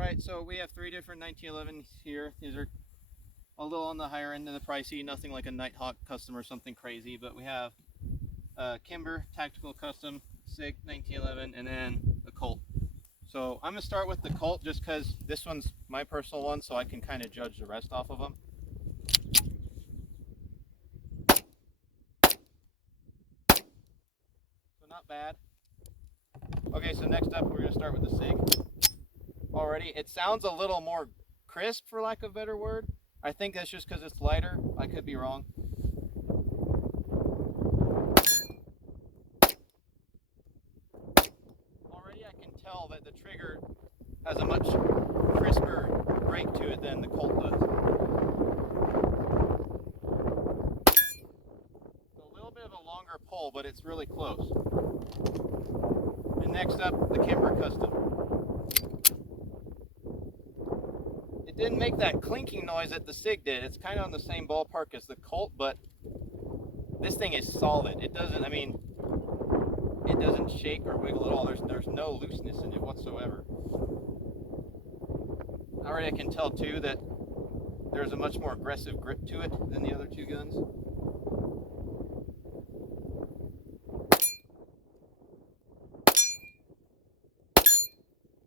Right, so we have 3 different 1911s here. These are a little on the higher end of the pricey, nothing like a Nighthawk Custom or something crazy, but we have Kimber Tactical Custom, SIG 1911, and then the Colt. So I'm going to start with the Colt just because this one's my personal one, so I can kind of judge the rest off of them. So not bad. Okay, so next up we're going to start with the SIG. Already, it sounds a little more crisp, for lack of a better word. I think that's just because it's lighter. I could be wrong. Already I can tell that the trigger has a much crisper break to it than the Colt does. It's a little bit of a longer pull, but it's really close. And next up, the Kimber Custom. It didn't make that clinking noise that the SIG did. It's kind of on the same ballpark as the Colt, but this thing is solid. It doesn't, I mean, it doesn't shake or wiggle at all. There's no looseness in it whatsoever. Already I can tell too that there's a much more aggressive grip to it than the other two guns.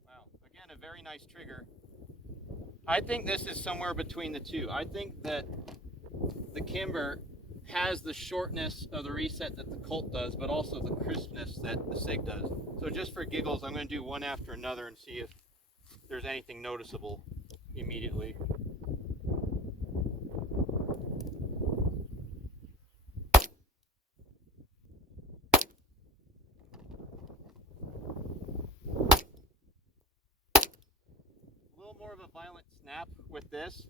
Wow, again, a very nice trigger. I think this is somewhere between the two. I think that the Kimber has the shortness of the reset that the Colt does, but also the crispness that the SIG does. So just for giggles, I'm going to do one after another and see if there's anything noticeable immediately. A little more of a violent snap with this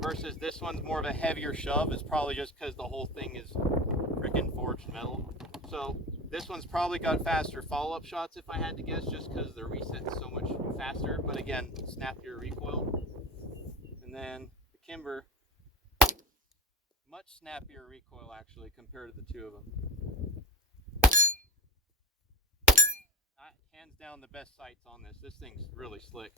versus this one's more of a heavier shove. It's probably just because the whole thing is freaking forged metal. So this one's probably got faster follow-up shots if I had to guess, just because the reset's so much faster, but again, snappier recoil. And then the Kimber, much snappier recoil actually compared to the two of them. Hands down the best sights on this. This thing's really slick.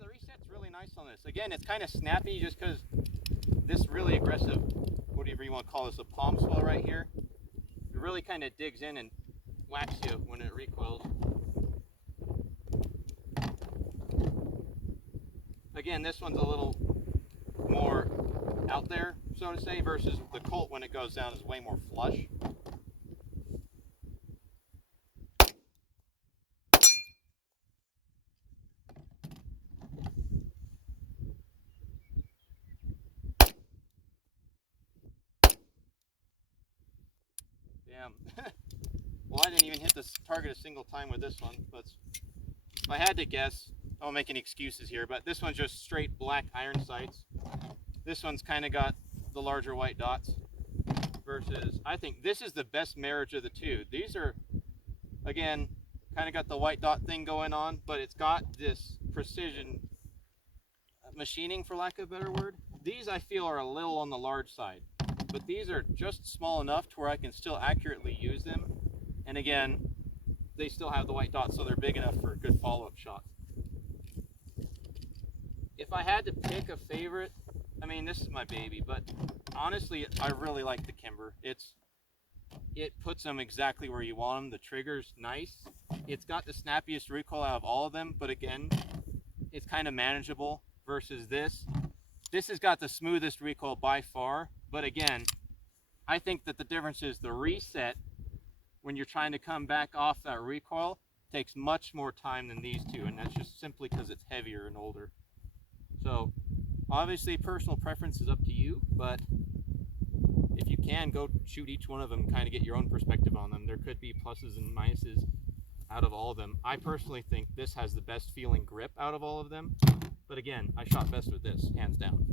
The reset's really nice on this. Again, it's kind of snappy just because this really aggressive, whatever you want to call this, a palm swell right here, it really kind of digs in and whacks you when it recoils. Again, this one's a little more out there, so to say, versus the Colt when it goes down is way more flush. Damn. Well, I didn't even hit this target a single time with this one, but if I had to guess, I won't make any excuses here, but this one's just straight black iron sights. This one's kind of got the larger white dots versus, I think this is the best marriage of the two. These are, again, kind of got the white dot thing going on, but it's got this precision machining, for lack of a better word. These I feel are a little on the large side, but these are just small enough to where I can still accurately use them. And again, they still have the white dots, so they're big enough for a good follow-up shot. If I had to pick a favorite, I mean, this is my baby, but honestly, I really like the Kimber. It puts them exactly where you want them. The trigger's nice. It's got the snappiest recoil out of all of them, but again, it's kind of manageable versus this. This has got the smoothest recoil by far, but again, I think that the difference is the reset when you're trying to come back off that recoil takes much more time than these two, and that's just simply because it's heavier and older. So obviously personal preference is up to you, but if you can, go shoot each one of them, kind of get your own perspective on them. There could be pluses and minuses out of all of them. I personally think this has the best feeling grip out of all of them, but again, I shot best with this, hands down.